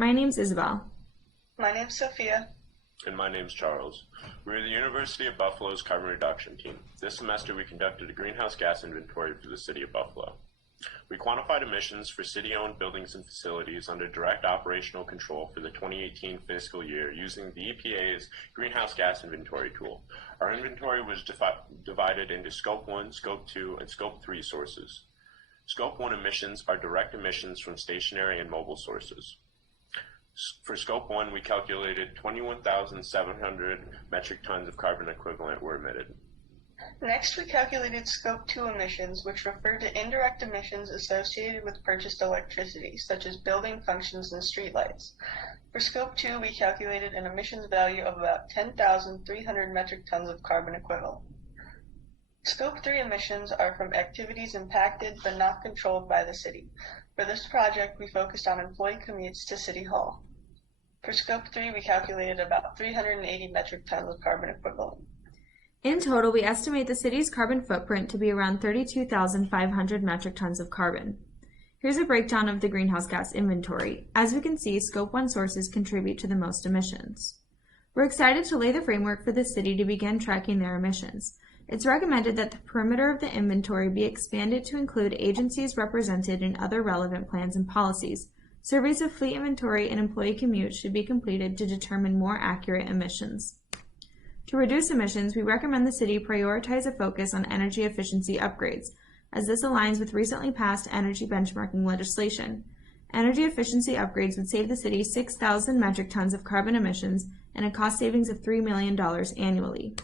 My name's Isabel. My name's Sophia. And my name's Charles. We're the University of Buffalo's carbon reduction team. This semester we conducted a greenhouse gas inventory for the City of Buffalo. We quantified emissions for city-owned buildings and facilities under direct operational control for the 2018 fiscal year using the EPA's greenhouse gas inventory tool. Our inventory was divided into Scope 1, Scope 2, and Scope 3 sources. Scope 1 emissions are direct emissions from stationary and mobile sources. For Scope 1, we calculated 21,700 metric tons of carbon equivalent were emitted. Next, we calculated Scope 2 emissions, which refer to indirect emissions associated with purchased electricity, such as building functions and streetlights. For Scope 2, we calculated an emissions value of about 10,300 metric tons of carbon equivalent. Scope 3 emissions are from activities impacted but not controlled by the city. For this project, we focused on employee commutes to City Hall. For Scope 3, we calculated about 380 metric tons of carbon equivalent. In total, we estimate the city's carbon footprint to be around 32,500 metric tons of carbon. Here's a breakdown of the greenhouse gas inventory. As we can see, Scope 1 sources contribute to the most emissions. We're excited to lay the framework for the city to begin tracking their emissions. It's recommended that the perimeter of the inventory be expanded to include agencies represented in other relevant plans and policies. Surveys of fleet inventory and employee commute should be completed to determine more accurate emissions. To reduce emissions, we recommend the city prioritize a focus on energy efficiency upgrades, as this aligns with recently passed energy benchmarking legislation. Energy efficiency upgrades would save the city 6,000 metric tons of carbon emissions and a cost savings of $3 million annually.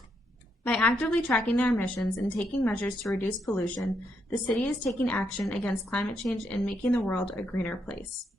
By actively tracking their emissions and taking measures to reduce pollution, the city is taking action against climate change and making the world a greener place.